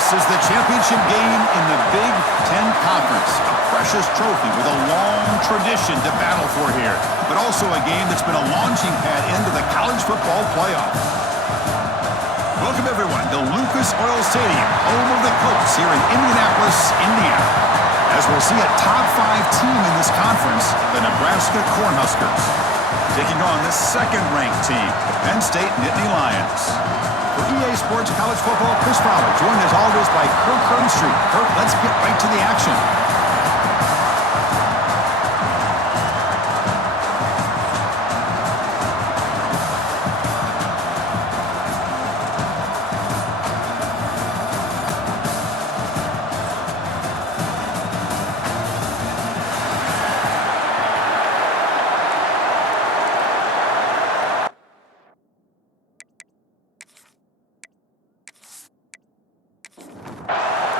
This is the championship game in the Big Ten Conference. A precious trophy with a long tradition to battle for here, but also a game that's been a launching pad into the college football playoff. Welcome, everyone, to Lucas Oil Stadium, home of the Colts here in Indianapolis, Indiana. As we'll see a top 5 team in this conference, the Nebraska Cornhuskers, taking on the second-ranked team, the Penn State Nittany Lions. For EA Sports College Football, Chris Fowler, joined as always by Kirk Hermstreet. Kirk, let's get right to the action.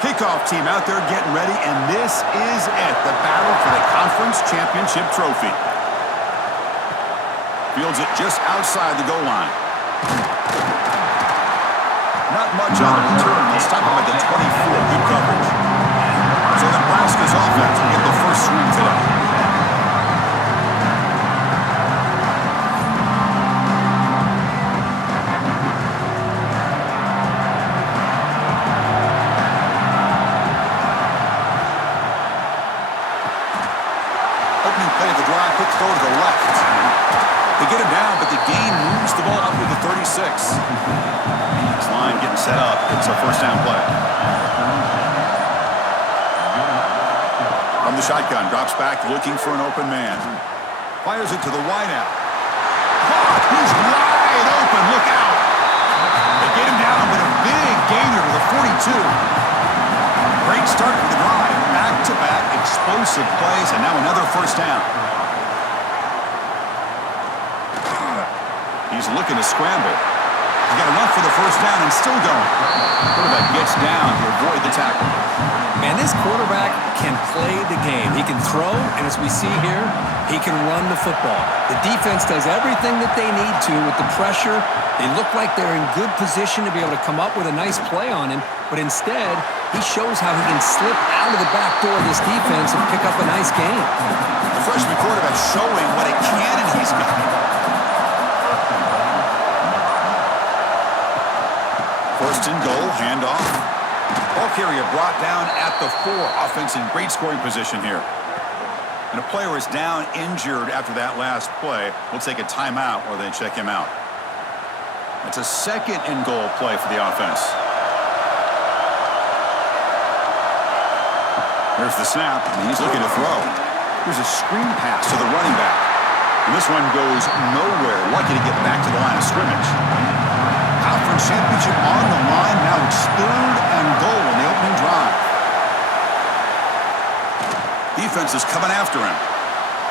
Kickoff team out there getting ready, and this is it, the battle for the conference championship trophy. Fields it just outside the goal line. Not much on the return. They'll stop him at the 24. Good coverage. So Nebraska's offense will get the first swing today. Throw to the left. They get him down, but the gain moves the ball up to the 36. This line getting set up. It's a first down play. From the shotgun, drops back looking for an open man. Fires it to the wideout. Caught! He's wide open. Look out! They get him down, but a big gainer to the 42. Great start for the drive. Back-to-back explosive plays, and now another first down. He's looking to scramble. He's got enough for the first down and still going. Quarterback gets down to avoid the tackle. Man, this quarterback can play the game. He can throw, and as we see here, he can run the football. The defense does everything that they need to with the pressure. They look like they're in good position to be able to come up with a nice play on him, but instead, he shows how he can slip out of the back door of this defense and pick up a nice gain. The freshman quarterback showing what a cannon he's got. First and goal, handoff. Ball carrier brought down at the 4. Offense in great scoring position here. And a player is down injured after that last play. We'll take a timeout or they check him out. It's a second and goal play for the offense. There's the snap, and he's looking to throw. Here's a screen pass to the running back. And this one goes nowhere. Lucky to get back to the line of scrimmage. Conference championship on the line. Now it's 3rd and goal in the opening drive. Defense is coming after him.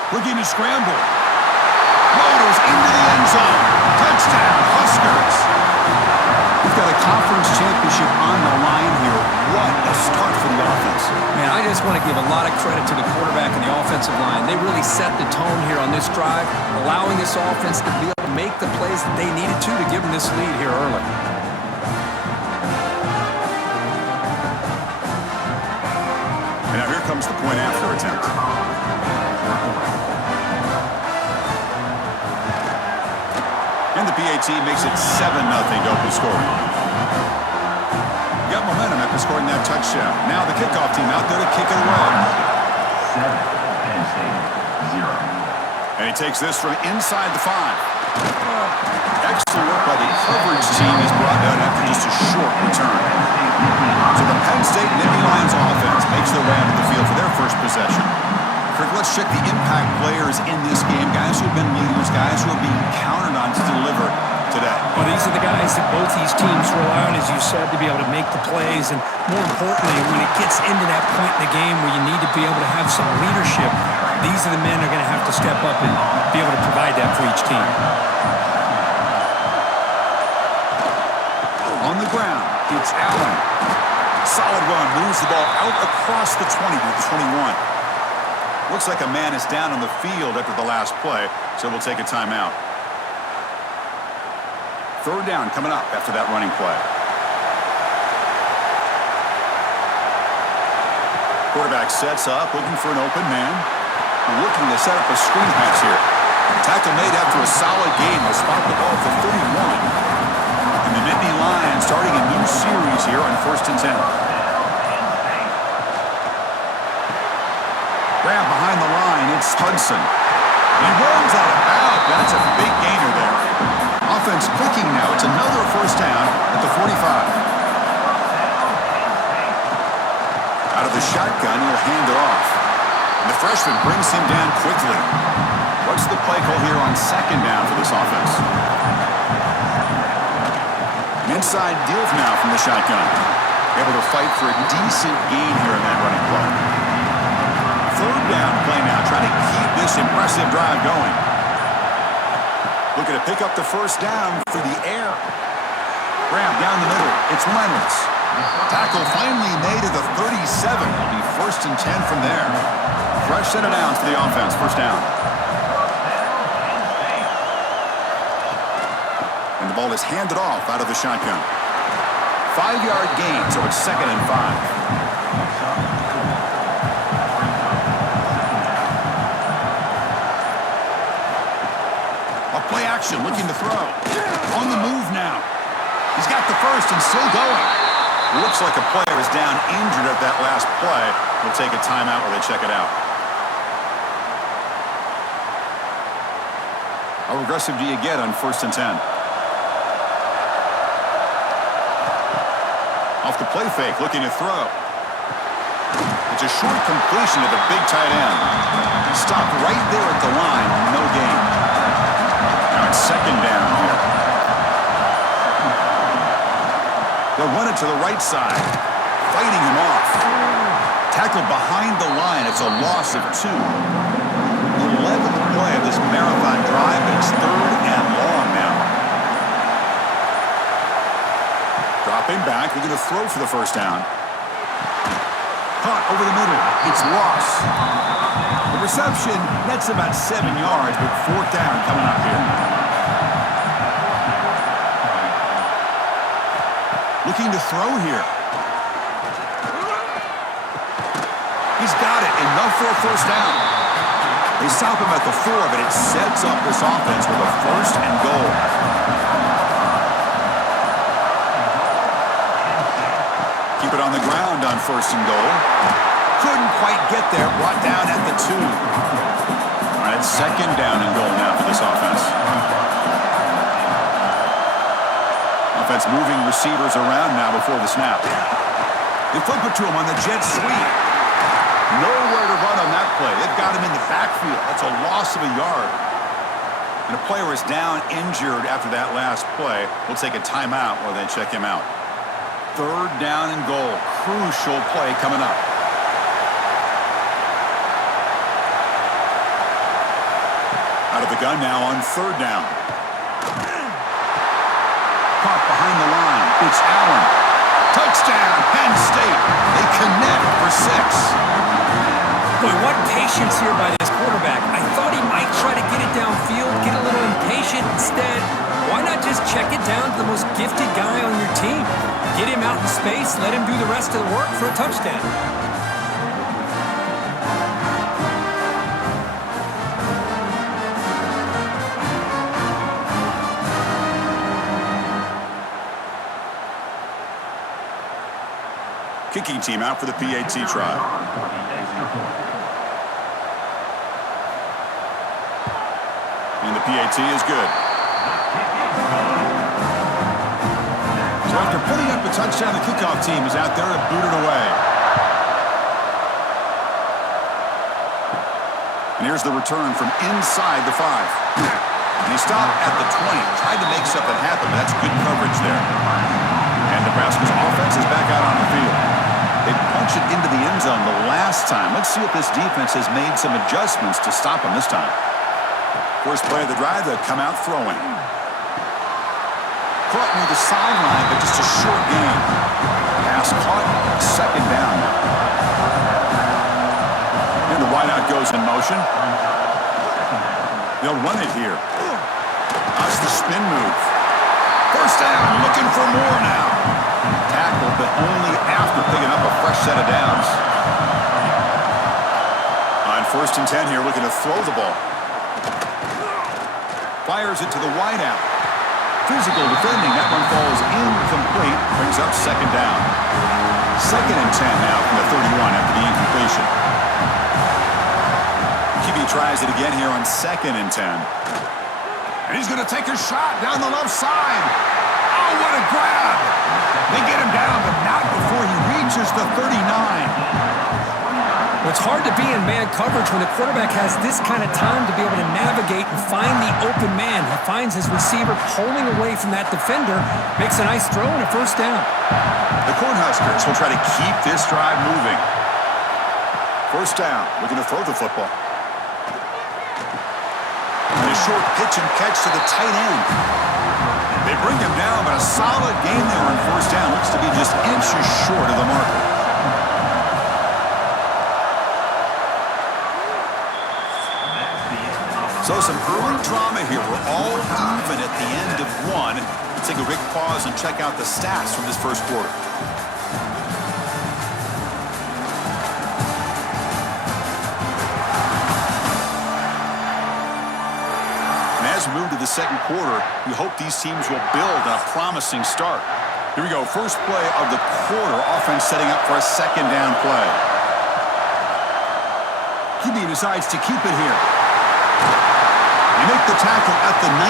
Looking to scramble. Motors into the end zone. Touchdown, Huskers. We've got a conference championship on the line here. What a start for the offense. Man, I just want to give a lot of credit to the quarterback and the offensive line. They really set the tone here on this drive, allowing this offense to be able to make the plays that they needed to give them this lead here early. And now here comes the point after attempt. And the PAT makes it 7-0 to open scoring. Got momentum after scoring that touchdown. Now the kickoff team out there to kick it away. 7, Penn State, 0. And he takes this from inside the 5. Excellent work by the coverage team. He's brought down after just a short return. So the Penn State Nittany Lions offense makes their way onto the field for their first possession. Kirk, let's check the impact players in this game. Guys who have been leaders, guys who are being counted on to deliver today. Well, these are the guys that both these teams rely on, as you said, to be able to make the plays. And more importantly, when it gets into that point in the game where you need to be able to have some leadership, these are the men that are going to have to step up and be able to provide that for each team. On the ground, it's Allen. Solid run, moves the ball out across the 20 to the 21. Looks like a man is down on the field after the last play, so we'll take a timeout. 3rd down coming up after that running play. Quarterback sets up, looking for an open man. Looking to set up a screen pass here. Tackle made after a solid game. They'll spot the ball for 31. And the Nittany Lions starting a new series here on 1st and 10. Grab behind the line. It's Hudson. He runs out of bounds. That's a big gainer there. Offense clicking now. It's another first down at the 45. Out of the shotgun, he'll hand it off. And the freshman brings him down quickly. What's the play call here on 2nd down for this offense? An inside deal now from the shotgun. Able to fight for a decent gain here in that running play. 3rd down play now, trying to keep this impressive drive going. Looking to pick up the first down for the air. Grab down the middle. It's Reynolds. Tackle finally made at the 37. It'll be 1st and 10 from there. Fresh set of downs for the offense. First down. And the ball is handed off out of the shotgun. 5-yard gain, so it's 2nd and 5. Play action, looking to throw. On the move now. He's got the first and still going. Looks like a player is down injured at that last play. We'll take a timeout while they check it out. How aggressive do you get on 1st and 10? Off the play fake, looking to throw. It's a short completion to the big tight end. Stopped right there at the line, no gain. Now it's 2nd down here. They'll run it to the right side. Fighting him off. Tackled behind the line. It's a loss of 2. 11th play of this marathon drive, but it's 3rd and long now. Dropping back. We're going to throw for the first down. Caught over the middle. It's lost. The reception, that's about 7 yards, but 4th down coming up here. Looking to throw here. He's got it. Enough for a first down. They stop him at the 4, but it sets up this offense with a 1st and goal. Keep it on the ground on 1st and goal. Couldn't quite get there. Brought down at the 2. All right, 2nd down and goal now for this offense. Offense moving receivers around now before the snap. They flip it to him on the jet sweep. Nowhere to run on that play. They've got him in the backfield. That's a loss of a yard. And a player is down injured after that last play. We'll take a timeout while they check him out. 3rd down and goal. Crucial play coming up. Out of the gun now on 3rd down. Caught behind the line. It's Allen. Touchdown, Penn State. They connect for 6. Boy, what patience here by this quarterback. I thought he might try to get it downfield, get a little impatient. Instead, why not just check it down to the most gifted guy on your team? Get him out in space, let him do the rest of the work for a touchdown. Kicking team out for the PAT try. And the PAT is good. So after putting up a touchdown, the kickoff team is out there to boot it away. And here's the return from inside the 5. And he stopped at the 20. Tried to make something happen, but that's good coverage there. And Nebraska's offense is back out on the field. They punched it into the end zone the last time. Let's see if this defense has made some adjustments to stop them this time. First play of the drive, they'll come out throwing. Caught near the sideline, but just a short gain. Pass caught, 2nd down now. And the wideout goes in motion. They'll run it here. That's the spin move. First down, looking for more now. Tackled, but only after picking up a fresh set of downs. first and 10 here, looking to throw the ball. Fires it to the wideout. Physical defending. That one falls incomplete. Brings up second down. Second and 10 now from the 31 after the incompletion. QB tries it again here on second and 10. And he's going to take a shot down the left side. Oh, what a grab. They get him down, but not before he reaches the 39. Well, it's hard to be in man coverage when the quarterback has this kind of time to be able to navigate and find the open man. He finds his receiver pulling away from that defender, makes a nice throw and a first down. The Cornhuskers will try to keep this drive moving. First down, looking to throw the football. And a short pitch and catch to the tight end. They bring him down, but a solid gain there on first down. Looks to be just inches short of the marker. So some early drama here. We're all even at the end of one. Let's take a quick pause and check out the stats from this first quarter. And as we move to the second quarter, we hope these teams will build on a promising start. Here we go. First play of the quarter. Offense setting up for a second down play. QB decides to keep it here. They make the tackle at the 19,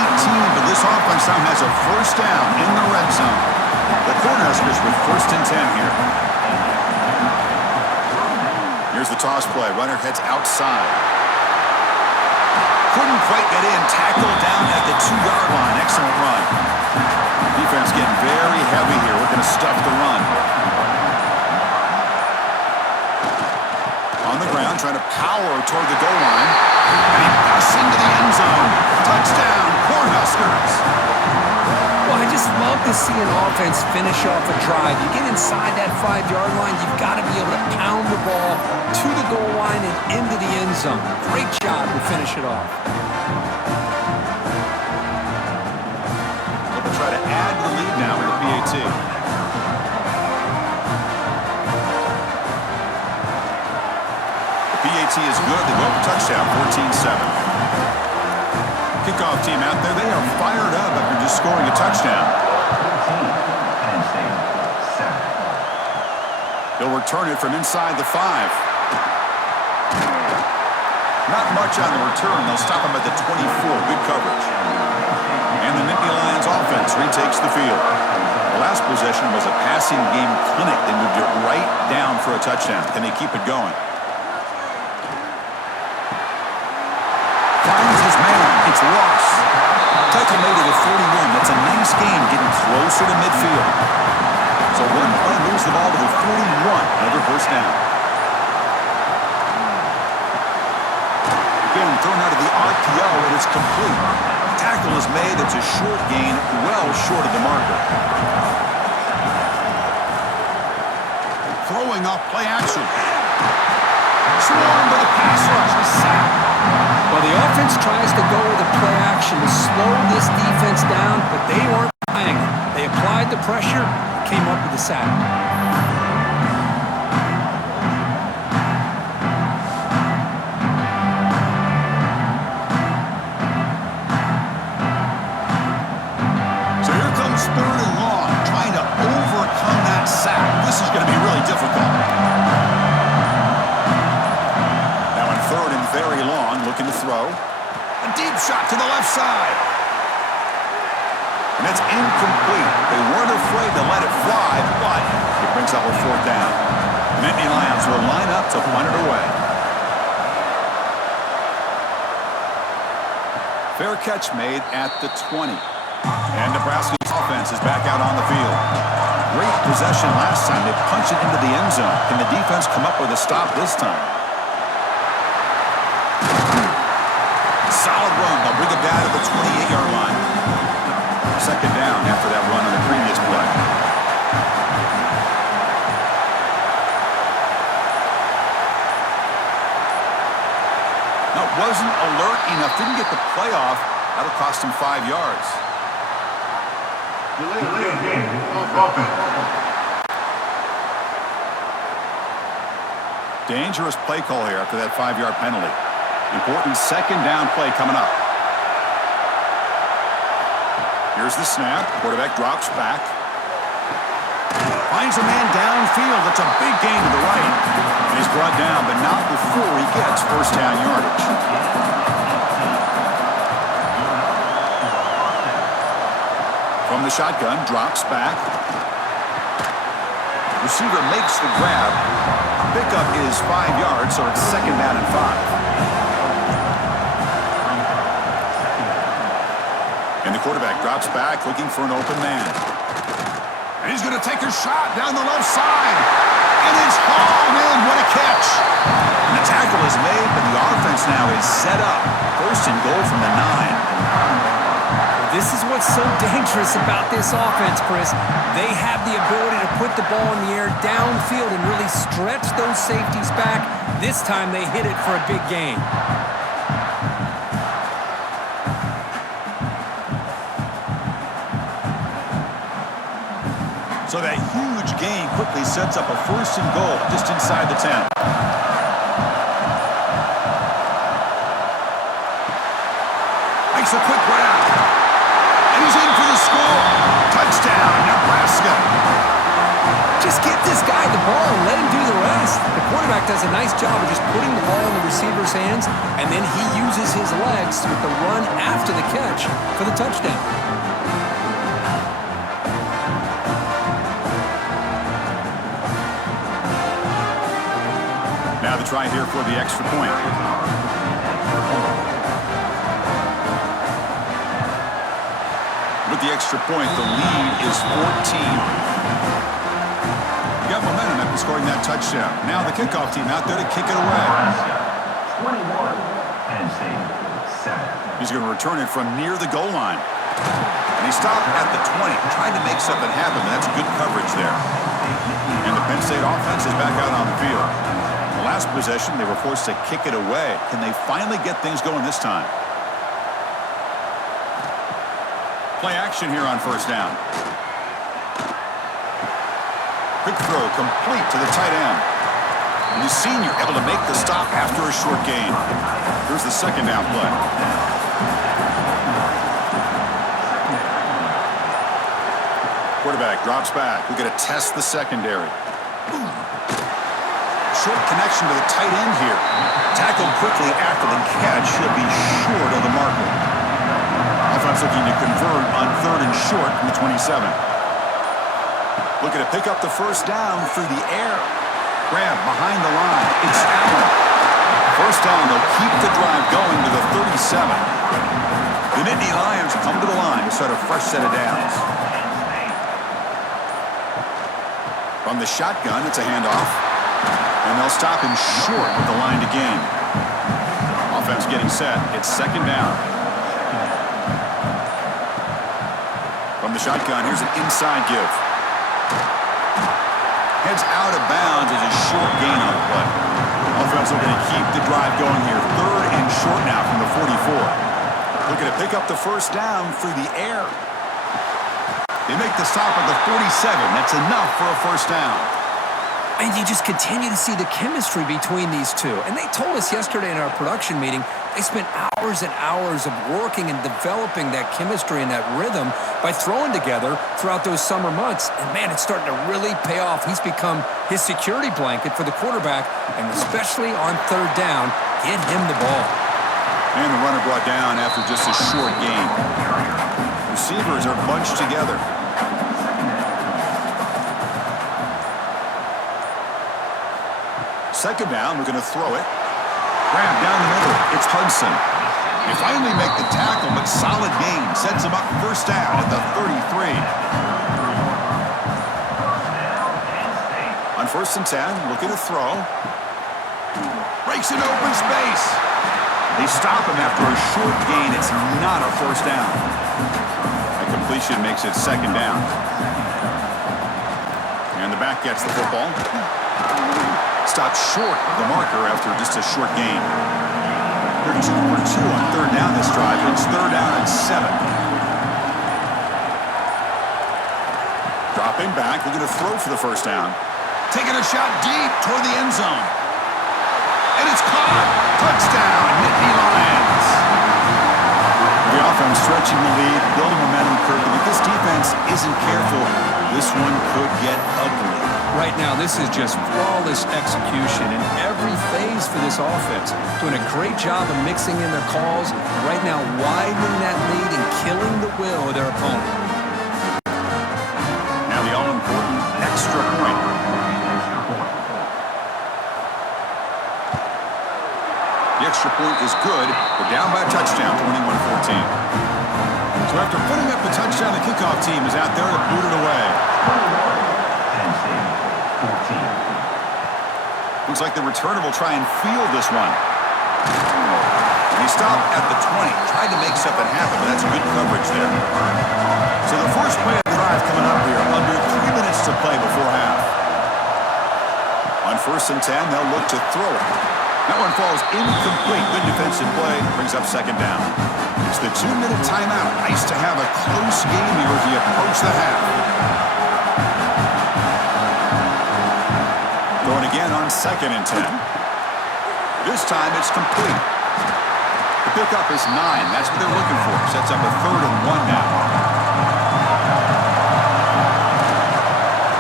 but this offense now has a first down in the red zone. The Cornhuskers with first and 10 here. Here's the toss play. Runner heads outside. Couldn't quite get in. Tackle down at the 2-yard line. Excellent run. Defense getting very heavy here. Looking to stuff the run. On the ground, trying to power toward the goal line. And he busts into the end zone. Touchdown, Cornhuskers. Well, I just love to see an offense finish off a drive. You get inside that 5-yard line, you've got to be able to pound the ball to the goal line and into the end zone. Great job to finish it off. They'll try to add to the lead now with the PAT. PAT is good. They go up a touchdown, 14-7. Kickoff team out there. They are fired up after just scoring a touchdown. Penn State, 7. They'll return it from inside the 5. Not much on the return. They'll stop him at the 24. Good coverage. And the Nittany Lions offense retakes the field. The last possession was a passing game clinic. They moved it right down for a touchdown. Can they keep it going? Finds his man. It's Ross. Tackle made it at 41. That's a nice game getting closer to midfield. So one play moves the ball to the 41. Another first down. Again, thrown out of the RPO, and it's complete. Tackle is made. It's a short gain, well short of the marker. Throwing off play action. Swarmed by the pass rush. A sack. Well, the offense tries to go with a play action to slow this defense down, but they weren't playing. They applied the pressure, came up with the sack. So here comes third and long, trying to overcome that sack. This is going to be really difficult. Now in third and very long, looking to throw. A deep shot to the left side. And it's incomplete. They weren't afraid to let it fly, but it brings up a fourth down. The Nittany Lions will line up to punt it away. Fair catch made at the 20. And Nebraska's offense is back out on the field. Great possession last time. They punch it into the end zone. Can the defense come up with a stop this time? Solid run. They'll bring it down to the 28-yard line. Second down after that run on the previous play. Now, it wasn't alert enough. Didn't get the play off. That'll cost him 5 yards. Delay of game. Offense. Dangerous play call here after that 5-yard penalty. Important second down play coming up. Here's the snap. Quarterback drops back. Finds a man downfield. That's a big gain to the right. And he's brought down, but not before he gets first down yardage. From the shotgun, drops back. Receiver makes the grab. Pickup is 5 yards, so it's second down and 5. And the quarterback drops back, looking for an open man. And he's going to take a shot down the left side. And it's hauled in. What a catch. And the tackle is made, but the offense now is set up. First and goal from the 9. This is what's so dangerous about this offense, Chris. They have the ability to put the ball in the air downfield and really stretch those safeties back. This time they hit it for a big gain. So that huge gain quickly sets up a first and goal just inside the 10. Makes a quick grab. And he's in for the score. Touchdown, Nebraska. Just get this guy the ball and let him do the rest. The quarterback does a nice job of just putting the ball in the receiver's hands, and then he uses his legs with the run after the catch for the touchdown. Now the try here for the extra point. With the extra point, the lead is 14. You got momentum after scoring that touchdown. Now the kickoff team out there to kick it away. 21, Penn State, 7. He's going to return it from near the goal line. And he stopped at the 20, trying to make something happen, but that's good coverage there. And the Penn State offense is back out on the field. The last possession, they were forced to kick it away. Can they finally get things going this time? Play action here on first down. Quick throw complete to the tight end. And the senior able to make the stop after a short gain. Here's the second down play. Quarterback drops back. We're going to test the secondary. Short connection to the tight end here. Tackled quickly after the catch. Should be short of the marker. Offense looking to convert on third and short from the 27. Looking to pick up the first down through the air. Grab behind the line. It's Allen. First down, they'll keep the drive going to the 37. The Nittany Lions come to the line to start a fresh set of downs. From the shotgun, it's a handoff. And they'll stop him short with the line to gain. Offense getting set. It's second down. From the shotgun, here's an inside give. Heads out of bounds as a short gain on the play. Offense looking to keep the drive going here. Third and short now from the 44. Looking to pick up the first down through the air. They make the stop at the 47. That's enough for a first down. And you just continue to see the chemistry between these two. And they told us yesterday in our production meeting, they spent hours and hours of working and developing that chemistry and that rhythm by throwing together throughout those summer months. And man, it's starting to really pay off. He's become his security blanket for the quarterback, and especially on third down, get him the ball. And the runner brought down after just a short gain. Receivers are bunched together. Second down, we're going to throw it. Grab down the middle. It's Hudson. They finally make the tackle, but solid gain. Sets him up first down at the 33. On first and 10, looking to throw. Breaks in open space. They stop him after a short gain. It's not a first down. A completion makes it second down. And the back gets the football. Stopped short of the marker after just a short gain. They're 2 for 2 on third down this drive. It's third down and 7. Dropping back, looking to throw for the first down. Taking a shot deep toward the end zone. And it's caught. Touchdown, Nittany Lions. The offense stretching the lead, building momentum, Kirk. And if this defense isn't careful, this one could get ugly. Right now, this is just flawless execution in every phase for this offense. Doing a great job of mixing in their calls. Right now, widening that lead and killing the will of their opponent. Now the all-important extra point. The extra point is good. They're down by a touchdown, 21-14. So after putting up a touchdown, the kickoff team is out there to boot it away. Penn State, 14. Looks like the returner will try and field this one. And he stopped at the 20. Tried to make something happen, but that's good coverage there. So the first play of the drive coming up here. Under 3 minutes to play before half. On 1st and 10, they'll look to throw it. That one falls incomplete. Good defensive play. Brings up 2nd down. It's the 2-minute timeout. Nice to have a close game here as we approach the half. Going again on 2nd and 10. This time it's complete. The pickup is 9. That's what they're looking for. Sets up a 3rd and 1 now.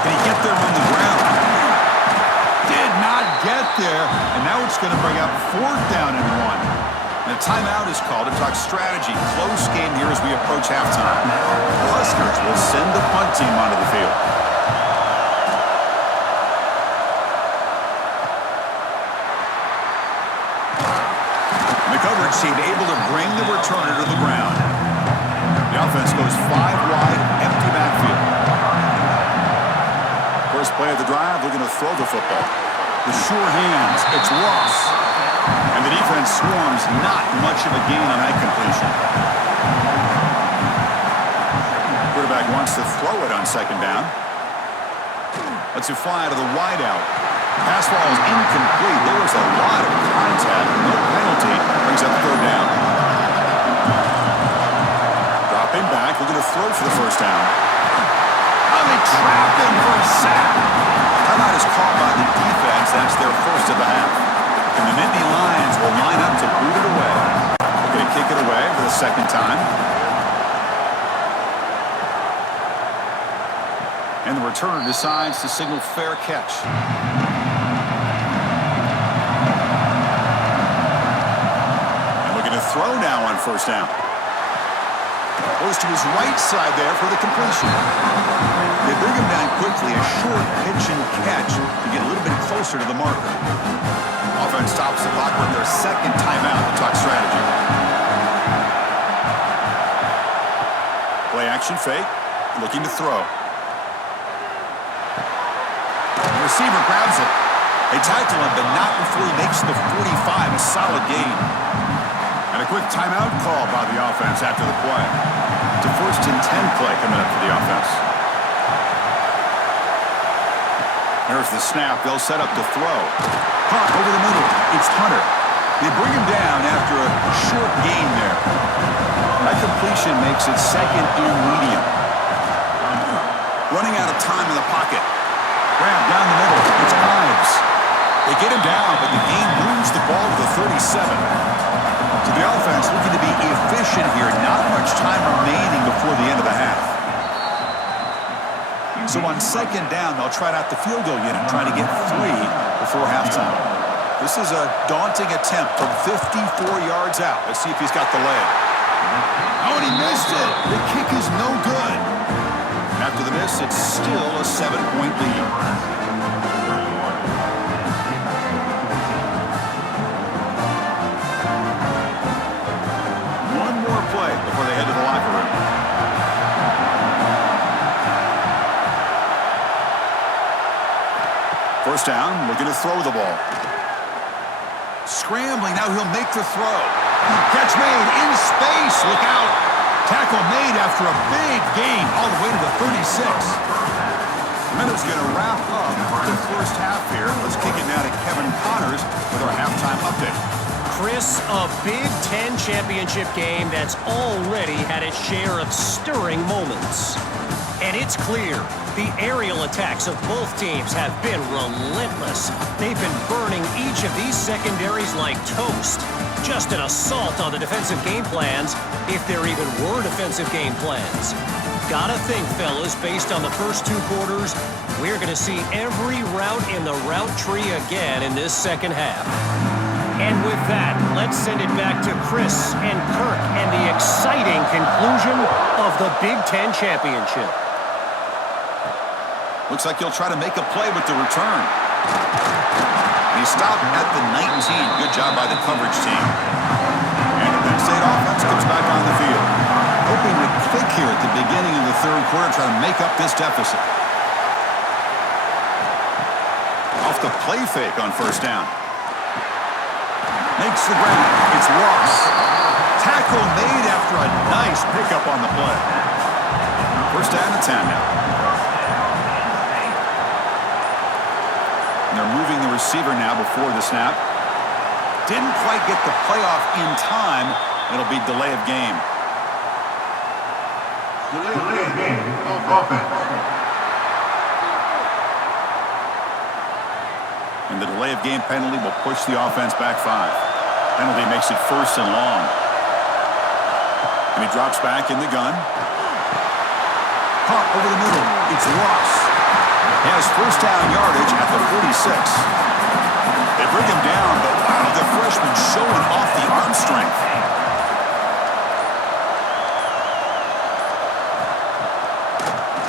Can he get there on the ground? Did not get there. And now it's going to bring up 4th down and 1. And a timeout is called to talk strategy. Close game here as we approach halftime. The Huskers will send the punt team onto the field. Coverage team able to bring the returner to the ground. The offense goes 5 wide, empty backfield. First play of the drive, looking to throw the football. The sure hands, it's Ross. And the defense swarms, not much of a gain on that completion. Quarterback wants to throw it on 2nd down. Lets it fly to the wideout. Pass ball is incomplete. There was a lot of contact. No penalty. Brings up 3rd down. Dropping back. Looking to throw for the 1st down. Oh, they trap him for a sack. Timeout is called by the defense. That's their 1st of the half. And the Nittany Lions will line up to boot it away. They're going to kick it away for the 2nd time. And the returner decides to signal fair catch. Throw now on 1st down. Goes to his right side there for the completion. They bring him down quickly, a short pitch and catch to get a little bit closer to the marker. Offense stops the clock with their 2nd timeout to talk strategy. Play action fake, looking to throw. The receiver grabs it. They tackle him, but not before he makes the 45, a solid gain. And a quick timeout call by the offense after the play. It's a 1st and 10 play coming up for the offense. There's the snap. They'll set up to throw. Hawk over the middle. It's Hunter. They bring him down after a short gain there. That completion makes it 2nd and medium. Running out of time in the pocket. Grab down the middle. It's Ives. They get him down, but the game moves the ball to the 37. So the offense looking to be efficient here. Not much time remaining before the end of the half. So on 2nd down, they'll try out the field goal unit, trying to get 3 before halftime. This is a daunting attempt from 54 yards out. Let's see if he's got the leg. Oh, and he missed it. The kick is no good. And after the miss, it's still a 7-point lead. Play before they head to the locker room. First down, looking to throw the ball. Scrambling, now he'll make the throw. Catch made in space, look out. Tackle made after a big gain all the way to the 36. Minute's going to wrap up the first half here. Let's kick it now to Kevin Connors with our halftime update. Chris, a Big Ten championship game that's already had its share of stirring moments. And it's clear, the aerial attacks of both teams have been relentless. They've been burning each of these secondaries like toast. Just an assault on the defensive game plans, if there even were defensive game plans. Gotta think, fellas, based on the first two quarters, we're going to see every route in the route tree again in this second half. And with that, let's send it back to Chris and Kirk and the exciting conclusion of the Big Ten Championship. Looks like he'll try to make a play with the return. He stopped at the 19. Good job by the coverage team. And the Penn State offense comes back on the field. Hoping to click here at the beginning of the third quarter, try to make up this deficit. Off the play fake on first down. Makes the grab. It's Ross. Tackle made after a nice pickup on the play. First down and 10 now. And they're moving the receiver now before the snap. Didn't quite get the playoff in time. It'll be delay of game. Delay of game. Offense. And the delay of game penalty will push the offense back 5. Penalty makes it first and long. And he drops back in the gun. Caught over the middle. It's Ross. He has first down yardage at the 46. They bring him down, but wow, the freshman showing off the arm strength.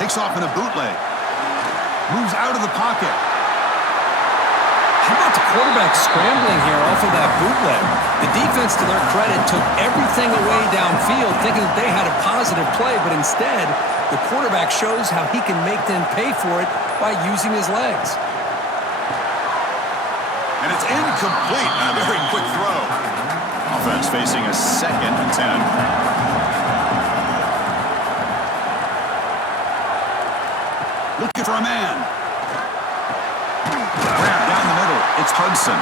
Takes off in a bootleg. Moves out of the pocket. How about the quarterback scrambling here off of that bootleg? The defense, to their credit, took everything away downfield, thinking that they had a positive play, but instead, the quarterback shows how he can make them pay for it by using his legs. And it's incomplete on a very quick throw. Offense facing a second and 10. Looking for a man. Grab down the middle. It's Hudson.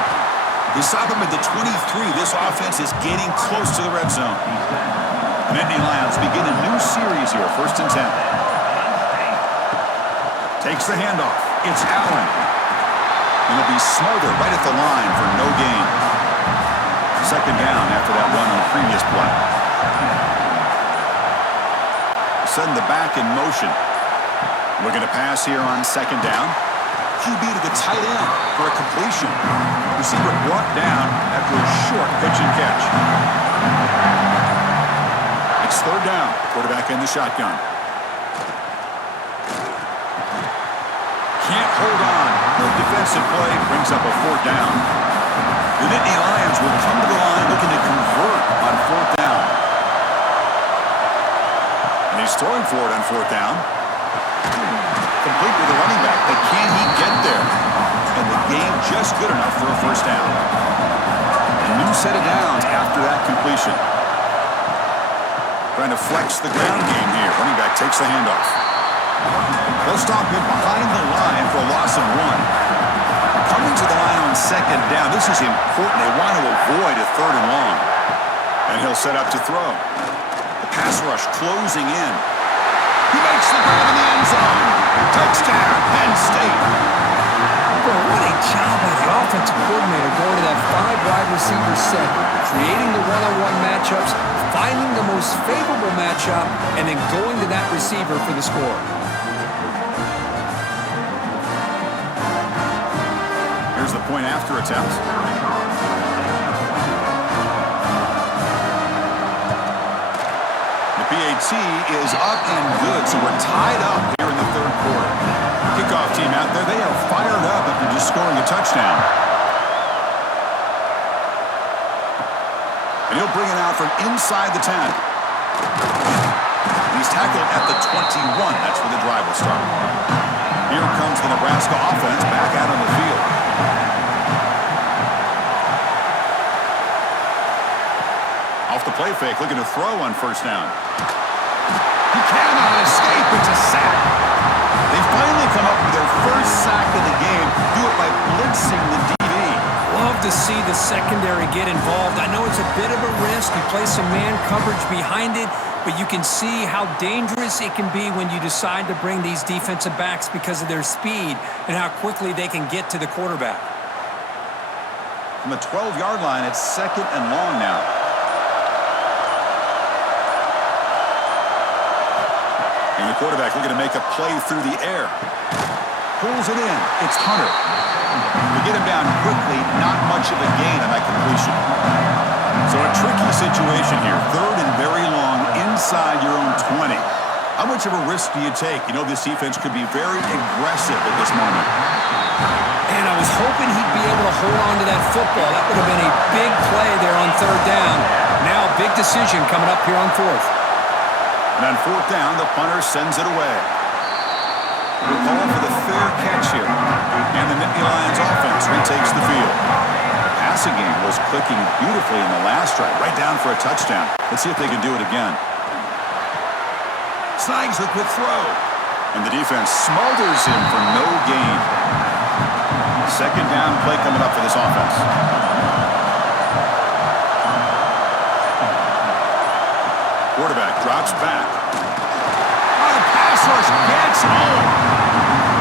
They stop him at the 23. This offense is getting close to the red zone. Nittany Lions begin a new series here. First and 10. Takes the handoff. It's Allen. And he'll be smothered right at the line for no gain. Second down after that run on the previous play. Send the back in motion. Looking to pass here on second down. QB to the tight end for a completion. Receiver brought down after a short pitch and catch. It's third down. Quarterback in the shotgun. Can't hold on. Good defensive play brings up a fourth down. The Nittany Lions will come to the line looking to convert on fourth down. And he's throwing for it on fourth down. Complete with the running back, but can he get there? And the game just good enough for a first down. A new set of downs after that completion. Trying to flex the ground game here. Running back takes the handoff. They'll stop him behind the line for a loss of 1. Coming to the line on second down. This is important. They want to avoid a third and long. And he'll set up to throw. The pass rush closing in. He makes the grab in the end zone. Touchdown, Penn State. Boy, what a job by the offensive coordinator going to that 5-wide receiver set, creating the one-on-one matchups, finding the most favorable matchup, and then going to that receiver for the score. Here's the point after attempt. PAT is up and good, so we're tied up here in the third quarter. Kickoff team out there, they are fired up after just scoring a touchdown. And he'll bring it out from inside the 10. He's tackled at the 21. That's where the drive will start. Here comes the Nebraska offense back out on the field. Off the play fake, looking to throw on first down. He cannot escape. It's a sack. They finally come up with their first sack of the game. Do it by blitzing the DB. Love love to see the secondary get involved. I know it's a bit of a risk. You play some man coverage behind it, but you can see how dangerous it can be when you decide to bring these defensive backs because of their speed and how quickly they can get to the quarterback. From the 12-yard line, it's 2nd and long now. And the quarterback looking to make a play through the air. Pulls it in. It's Hunter. To get him down quickly, not much of a gain on that completion. So a tricky situation here. 3rd and very long inside your own 20. How much of a risk do you take? You know this defense could be very aggressive at this moment. And I was hoping he'd be able to hold on to that football. That would have been a big play there on 3rd down. Now a big decision coming up here on 4th. And on 4th down, the punter sends it away. We're calling for the fair catch here. And the Nittany Lions offense retakes the field. The passing game was clicking beautifully in the last drive, right down for a touchdown. Let's see if they can do it again. Snags the quick throw. And the defense smothers him for no gain. 2nd down play coming up for this offense. Quarterback drops back. Oh, the pass rush gets home.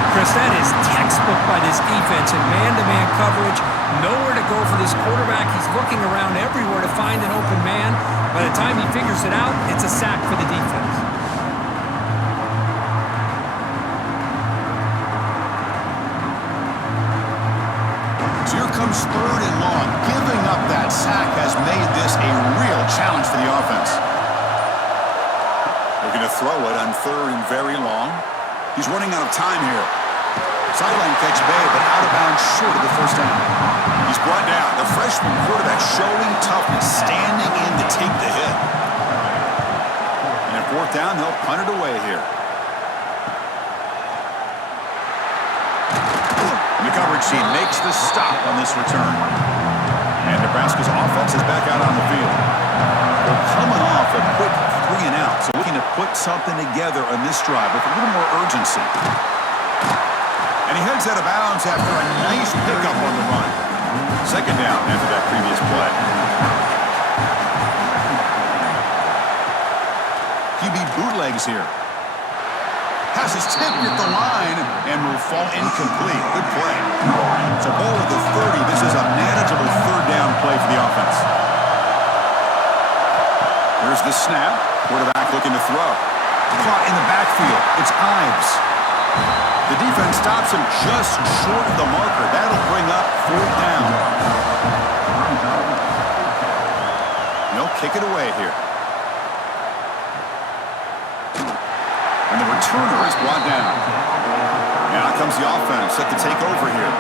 Chris, that is textbook by this defense in man-to-man coverage. Nowhere to go for this quarterback. He's looking around everywhere to find an open man. By the time he figures it out, it's a sack for the defense. So here comes 3rd and long. Giving up that sack has made this a real challenge for the offense. Looking to throw it on 3rd and very long. He's running out of time here. Sideline catch made, but out of bounds short of the 1st down. He's brought down. The freshman quarterback showing toughness, standing in to take the hit. And at 4th down, they'll punt it away here. And the coverage team makes the stop on this return. And Nebraska's offense is back out on the field. They're coming off a quick 3 and out, so looking to put something together on this drive with a little more urgency. And he heads out of bounds after a nice pickup on the run. 2nd down after that previous play. QB bootlegs here. Pass is tipped at the line and will fall incomplete. Good play. So ball at the 30. This is a manageable 3rd down play for the offense. Here's the snap. Quarterback looking to throw. Caught in the backfield. It's Ives. The defense stops him just short of the marker. That'll bring up 4th down. And they'll kick it away here. And the returner is brought down. And out comes the offense set to take over here.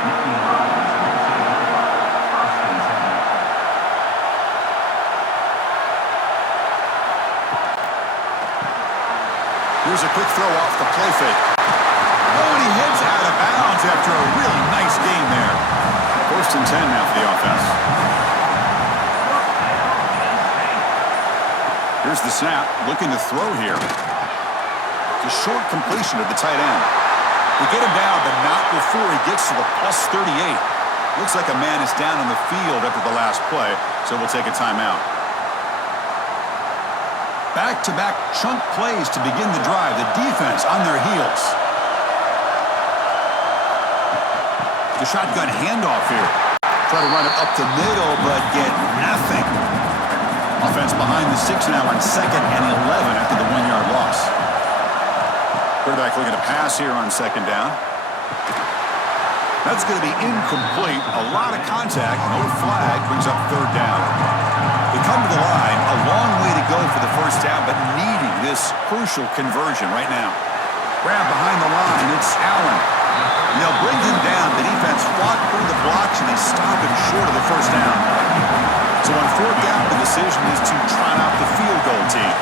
Here's a quick throw off the play fake. Oh, and he heads out of bounds after a really nice gain there. 1st and 10 now for the offense. Here's the snap, looking to throw here. It's a short completion of the tight end. They get him down, but not before he gets to the plus 38. Looks like a man is down on the field after the last play, so we'll take a timeout. Back-to-back chunk plays to begin the drive. The defense on their heels. The shotgun handoff here. Try to run it up the middle, but get nothing. Offense behind the 6 now on 2nd and 11 after the 1-yard loss. Quarterback looking to pass here on 2nd down. That's going to be incomplete. A lot of contact. No flag. Brings up 3rd down. They come to the line. A long way to go for the 1st down, but needing this crucial conversion right now. Grab behind the line. It's Allen. And they'll bring him down. The defense fought through the blocks, and they stop him short of the 1st down. So on 4th down, the decision is to trot out the field goal team.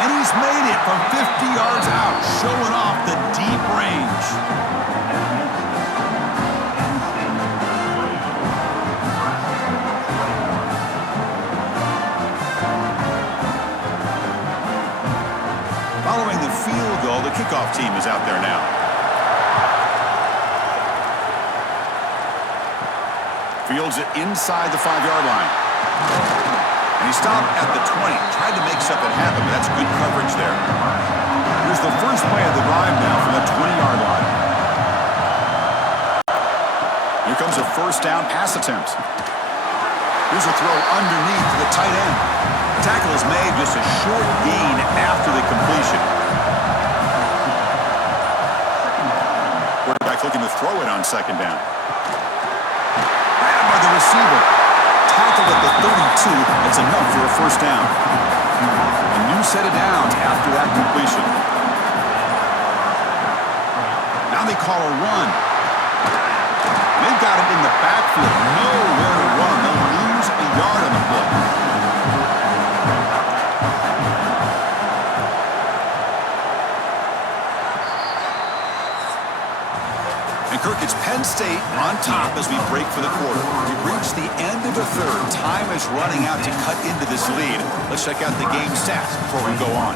And he's made it from 50 yards out, showing off the deep range. Following the field goal, the kickoff team is out there now. Fields it inside the 5-yard line. And he stopped at the 20. Tried to make something happen, but that's good coverage there. Here's the first play of the drive now from the 20-yard line. Here comes a first down pass attempt. Here's a throw underneath to the tight end. The tackle is made, just a short gain after the completion. Quarterback looking to throw it on second down. Grabbed by the receiver. Tackled at the 32. That's enough for a first down. A new set of downs after that completion. Now they call a run. They've got him in the backfield. Nowhere to run. They'll lose a yard on the play. And Kirk, it's Penn State on top as we break for the quarter. We've reached the end of the third. Time is running out to cut into this lead. Let's check out the game stats before we go on.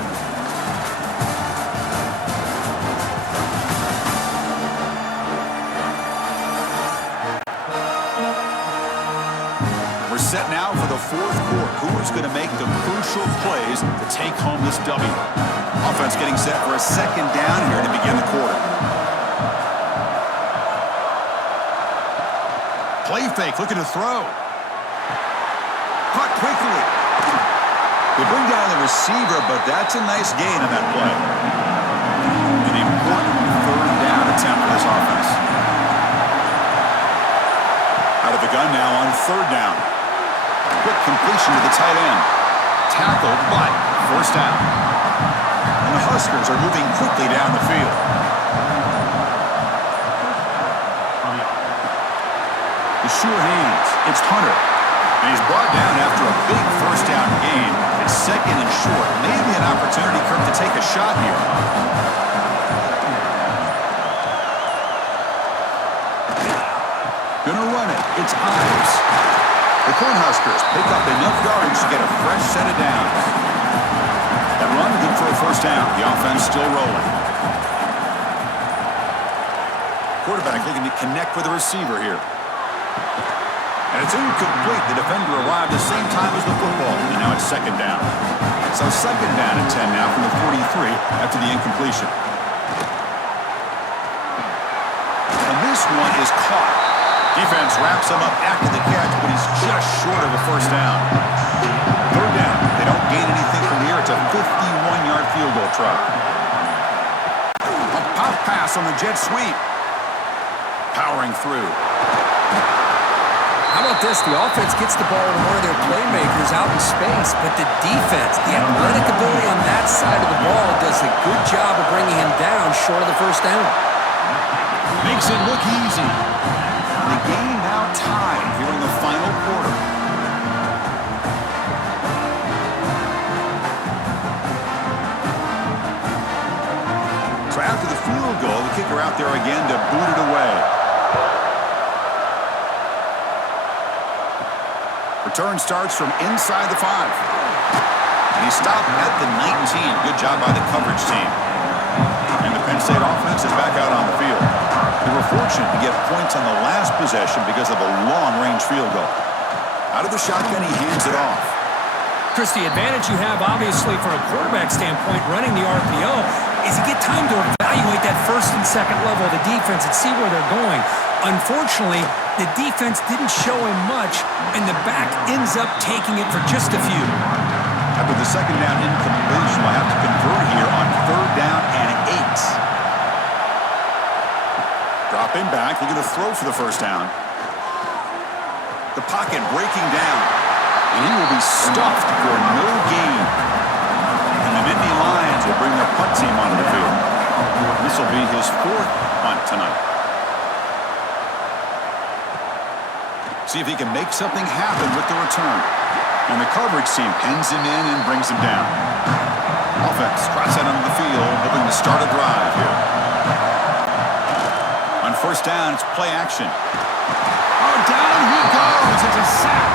We're set now for the fourth quarter. Who is going to make the crucial plays to take home this W? Offense getting set for a second down here to begin the quarter. Play fake, looking to throw. Caught quickly. They bring down the receiver, but that's a nice gain on that play. An important third down attempt for this offense. Out of the gun now on third down. Quick completion to the tight end. Tackled, but first down. And the Huskers are moving quickly down the field. The sure hands. It's Hunter. And he's brought down after a big first down gain. It's second and short. Maybe an opportunity, Kirk, to take a shot here. Gonna run it. It's Ives. The Cornhuskers pick up enough yardage to get a fresh set of downs. That run good for a first down. The offense still rolling. Quarterback looking to connect with the receiver here. And it's incomplete. The defender arrived the same time as the football. And now it's second down. So second down and 10 now from the 43 after the incompletion. And this one is caught. Defense wraps him up after the catch, but he's just short of a first down. Third down. They don't gain anything from here. It's a 51-yard field goal try. A pop pass on the jet sweep. Powering through. How about this? The offense gets the ball to one of their playmakers out in space, but the defense, the athletic ability on that side of the ball does a good job of bringing him down short of the first down. Makes it look easy. The game now tied here in the final quarter. So after the field goal, the kicker out there again to boot it away. Return starts from inside the 5. And he stopped at the 19. Good job by the coverage team. And the Penn State offense is back out on the field. They were fortunate to get points on the last possession because of a long-range field goal. Out of the shotgun, he hands it off. Chris, the advantage you have, obviously, from a quarterback standpoint, running the RPO, is you get time to evaluate that first and second level of the defense and see where they're going. Unfortunately, the defense didn't show him much, and the back ends up taking it for just a few. After the second down incompletion, we'll have to convert here on third down and 8. Dropping back, looking to throw for the first down. The pocket breaking down, and he will be stuffed for no gain. And the Nittany Lions will bring their punt team onto the field. This will be his 4th punt tonight. See if he can make something happen with the return. And the coverage team pins him in and brings him down. Offense trots out onto the field, hoping to start a drive here. On first down, it's play action. Oh, down he goes. It's a sack.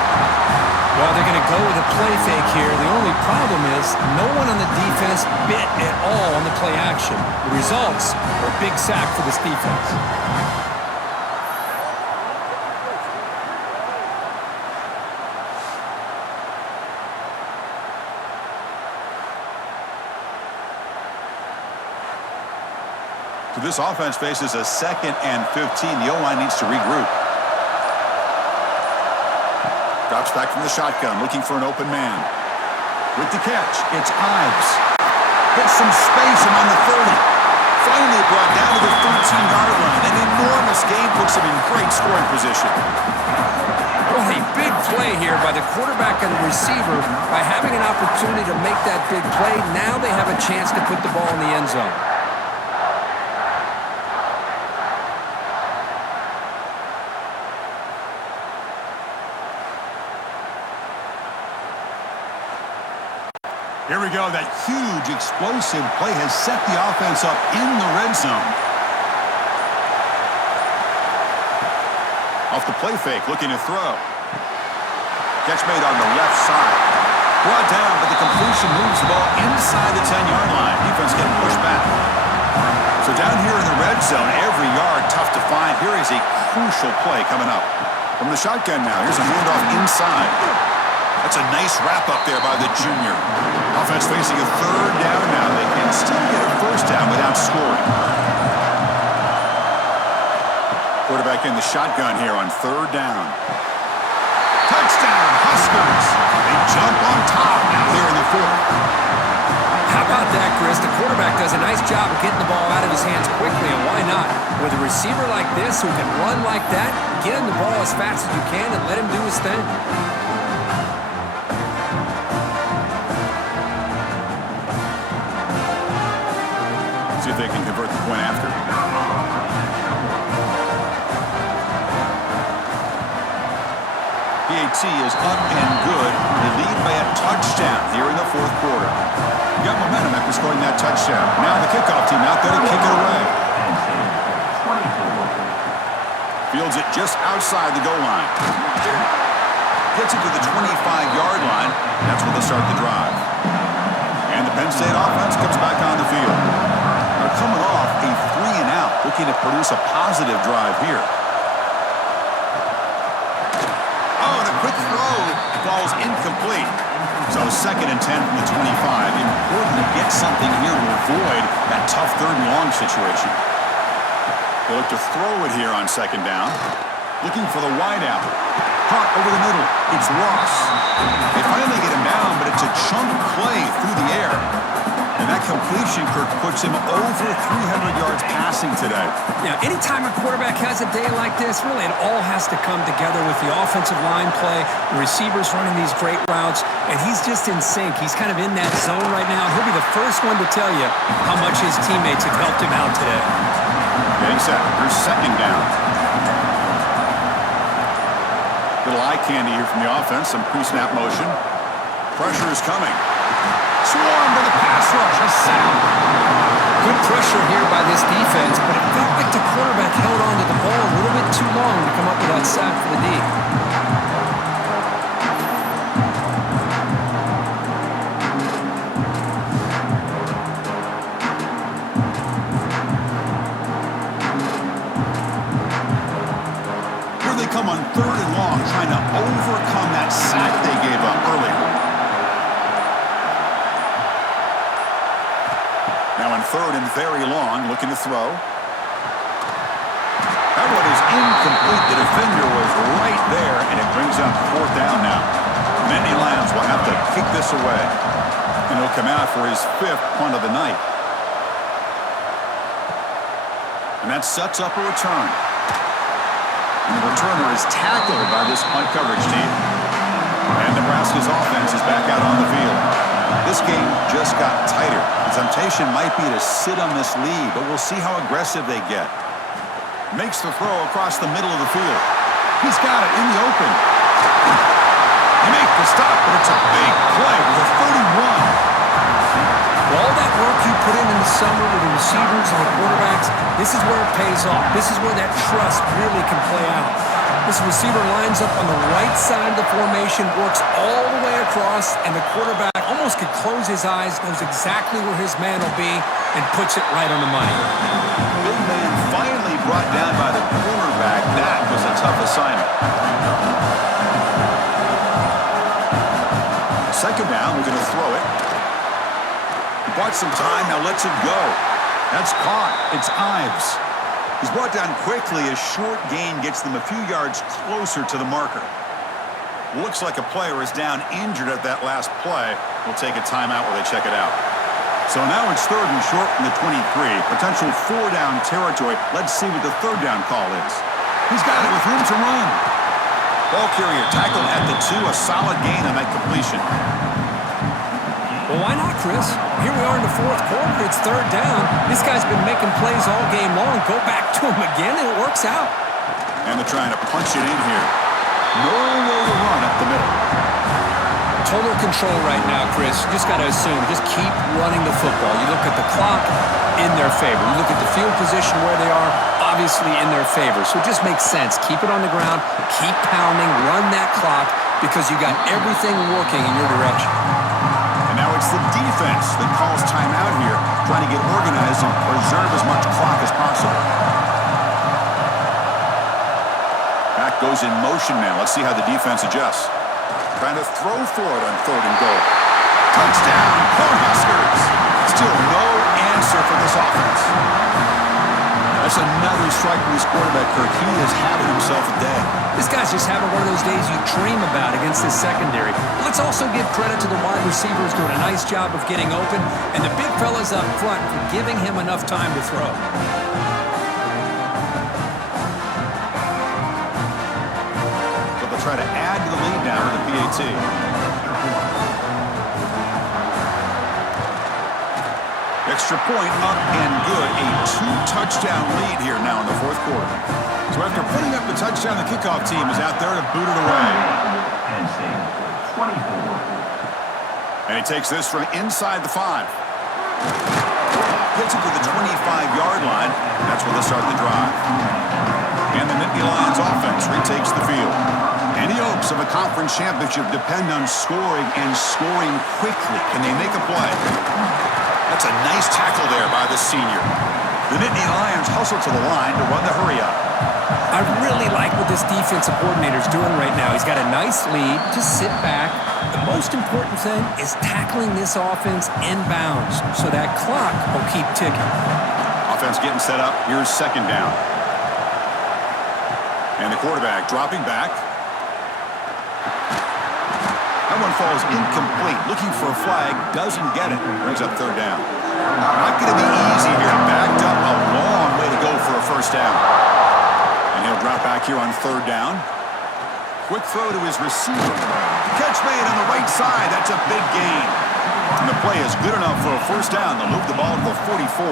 Well, they're going to go with a play fake here. The only problem is no one on the defense bit at all on the play action. The results are a big sack for this defense. This offense faces a 2nd and 15. The O-line needs to regroup. Drops back from the shotgun, looking for an open man. With the catch, it's Ives. Gets some space among the 30. Finally brought down to the 13-yard line. An enormous gain puts him in great scoring position. Well, a big play here by the quarterback and the receiver. By having an opportunity to make that big play, now they have a chance to put the ball in the end zone. Here we go. That huge, explosive play has set the offense up in the red zone. Off the play fake, looking to throw. Catch made on the left side. Brought down, but the completion moves the ball inside the 10-yard line. Defense getting pushed back. So down here in the red zone, every yard tough to find. Here is a crucial play coming up. From the shotgun now, here's a handoff inside. That's a nice wrap-up there by the junior. Offense facing a 3rd down now. They can still get a 1st down without scoring. Quarterback in the shotgun here on 3rd down. Touchdown, Huskers. They jump on top now here in the 4th. How about that, Chris? The quarterback does a nice job of getting the ball out of his hands quickly, and why not? With a receiver like this who can run like that, get him the ball as fast as you can and let him do his thing. See if they can convert the point after. PAT is up and good. They lead by a touchdown here in the 4th quarter. Got momentum after scoring that touchdown. Now the kickoff team out there to kick it away. Fields it just outside the goal line. Gets it to the 25-yard line. That's where they'll start the drive. And the Penn State offense comes back on the field. They're coming off a 3-and-out, looking to produce a positive drive here. Oh, and a quick throw falls incomplete. So 2nd and 10 from the 25. Important to get something here to avoid that tough 3rd and long situation. They look to throw it here on 2nd down. Looking for the wideout. Caught over the middle. It's Ross. They finally get him down, but it's a chunk play through the air. And that completion, Kirk, puts him over 300 yards passing today. Yeah, anytime a quarterback has a day like this, really it all has to come together with the offensive line play, the receivers running these great routes, and he's just in sync. He's kind of in that zone right now. He'll be the first one to tell you how much his teammates have helped him out today. Getting set. Here's 2nd down. Little eye candy here from the offense. Some pre-snap motion. Pressure is coming. Swarmed by the pass rush. A sack. Good pressure here by this defense, but it felt like the quarterback held on to the ball a little bit too long to come up with that sack for the D. Here they come on 3rd and long, trying to overcome that sack they gave up earlier. Now on 3rd and very long, looking to throw. That one is incomplete. The defender was right there, and it brings up 4th down now. Mendy Lambs will have to kick this away. And he'll come out for his 5th punt of the night. And that sets up a return. And the returner is tackled by this punt coverage team. And Nebraska's offense is back out on the field. This game just got tighter. The temptation might be to sit on this lead, but we'll see how aggressive they get. Makes the throw across the middle of the field. He's got it in the open. He makes the stop, but it's a big play with a 31. All that work you put in the summer with the receivers and the quarterbacks, this is where it pays off. This is where that trust really can play out. This receiver lines up on the right side of the formation, works all the way across, and the quarterback almost could close his eyes, knows exactly where his man will be, and puts it right on the money. Big man finally brought down by the cornerback. That was a tough assignment. 2nd down, we're going to throw it. He bought some time, now lets it go. That's caught. It's Ives. He's brought down quickly. A short gain gets them a few yards closer to the marker. Looks like a player is down injured at that last play. We'll take a timeout while they check it out. So now it's 3rd and short from the 23. Potential 4-down territory. Let's see what the 3rd down call is. He's got it with room to run. Ball carrier tackled at the 2. A solid gain on that completion. Well, why not, Chris? Here we are in the 4th quarter. It's 3rd down. This guy's been making plays all game long. Go back to him again, and it works out. And they're trying to punch it in here. Nowhere to run up the middle. Total control right now, Chris. You just got to assume. Just keep running the football. You look at the clock, in their favor. You look at the field position where they are, obviously in their favor. So it just makes sense. Keep it on the ground. Keep pounding. Run that clock because you got everything working in your direction. Now it's the defense that calls timeout here, trying to get organized and preserve as much clock as possible. Back goes in motion now. Let's see how the defense adjusts. Trying to throw for it on 3rd and goal. Touchdown, Cornhuskers! Still no answer for this offense. That's another strike from this quarterback, Kirk. He is having himself a day. This guy's just having one of those days you dream about against this secondary. Let's also give credit to the wide receivers doing a nice job of getting open, and the big fellas up front for giving him enough time to throw. So they'll try to add to the lead now with the PAT. Extra point up and good. A 2-touchdown lead here now in the 4th quarter. So after putting up the touchdown, the kickoff team is out there to boot it away. And he takes this from inside the 5. Gets it to the 25-yard line. That's where they'll start the drive. And the Nittany Lions offense retakes the field. Any hopes of a conference championship depend on scoring and scoring quickly. Can they make a play? That's a nice tackle there by the senior. The Nittany Lions hustle to the line to run the hurry-up. I really like what this defensive coordinator's doing right now. He's got a nice lead. Just sit back. The most important thing is tackling this offense inbounds so that clock will keep ticking. Offense getting set up. Here's 2nd down. And the quarterback dropping back. That one falls incomplete. Looking for a flag. Doesn't get it. Brings up 3rd down. Not going to be easy here. Backed up a long way to go for a 1st down. And he'll drop back here on 3rd down. Quick throw to his receiver. Catch made on the right side. That's a big gain. And the play is good enough for a 1st down. They'll move the ball to the 44.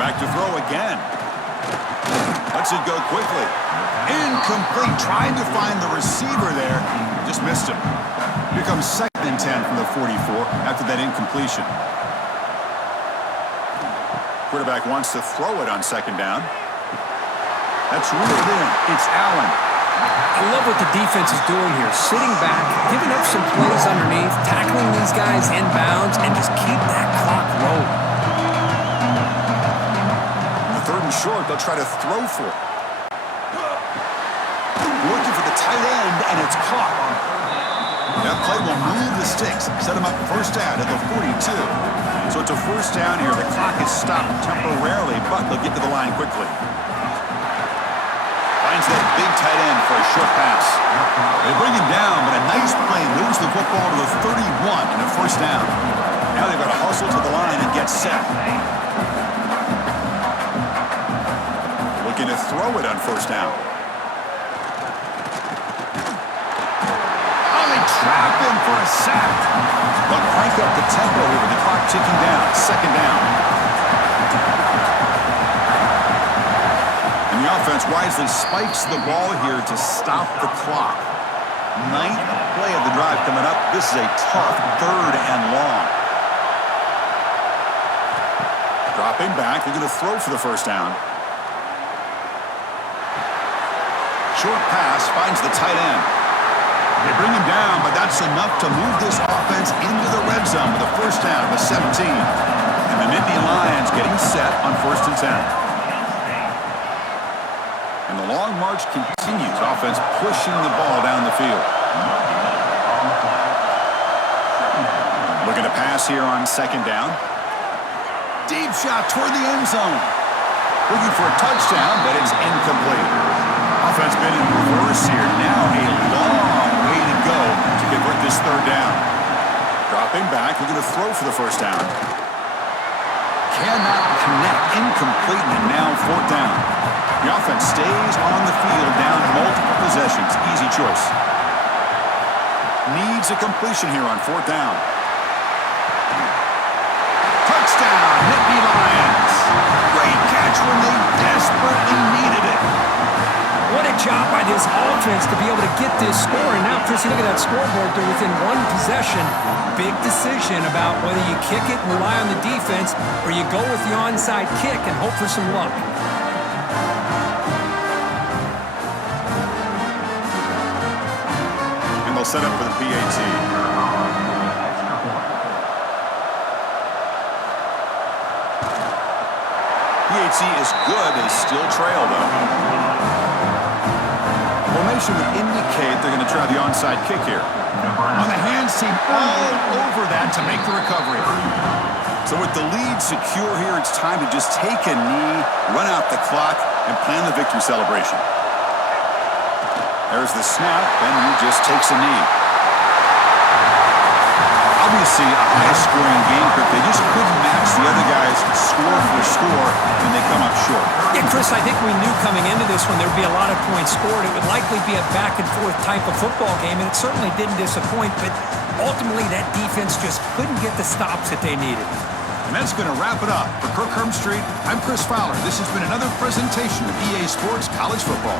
Back to throw again. Lets it go quickly. Incomplete. Trying to find the receiver there. Just missed him. Here comes 2nd and 10 from the 44 after that incompletion. Quarterback wants to throw it on 2nd down. That's reeled in. It's Allen. I love what the defense is doing here. Sitting back, giving up some plays underneath, tackling these guys inbounds, and just keep that clock rolling. On the 3rd and short, they'll try to throw for it. Looking for the tight end, and it's caught. That play will move the sticks. Set him up 1st down at the 42. So it's a 1st down here. The clock is stopped temporarily, but they'll get to the line quickly. Finds that big tight end for a short pass. They bring him down, but a nice play moves the football to the 31 and a 1st down. Now they've got to hustle to the line and get set. Looking to throw it on 1st down. Trap him for a sack. They'll crank up the tempo here with the clock ticking down. 2nd down. And the offense wisely spikes the ball here to stop the clock. 9th play of the drive coming up. This is a tough 3rd and long. Dropping back. They're going to throw for the 1st down. Short pass finds the tight end. They bring him down, but that's enough to move this offense into the red zone with a 1st down of the 17. And the Nittany Lions getting set on 1st and 10. And the long march continues. Offense pushing the ball down the field. this here on second down. Deep shot toward the end zone. Looking for a touchdown, but it's incomplete. Offense been in reverse here. Now a long way to go to convert this third down. Dropping back, looking to throw for the first down. Cannot connect. Incomplete, and now fourth down. The offense stays on the field, down multiple possessions. Easy choice. Needs a completion here on fourth down. Touchdown, Nittany Lions. Great catch when they desperately needed it. What a job by this offense to be able to get this score. And now, Chris, you look at that scoreboard. They're within one possession. Big decision about whether you kick it and rely on the defense or you go with the onside kick and hope for some luck. And they'll set up for the PAT. PAT is good. They still trail, though. Formation would indicate they're going to try the onside kick here. On the hands team, all over that to make the recovery. So with the lead secure here, it's time to just take a knee, run out the clock, and plan the victory celebration. There's the snap, and he just takes a knee. Obviously, a high-scoring game, but they just couldn't match the other guys score for score, and they come up short. Yeah, Chris, I think we knew coming into this one there would be a lot of points scored. It would likely be a back-and-forth type of football game, and it certainly didn't disappoint, but ultimately that defense just couldn't get the stops that they needed. And that's going to wrap it up. For Kirk Street, I'm Chris Fowler. This has been another presentation of EA Sports College Football.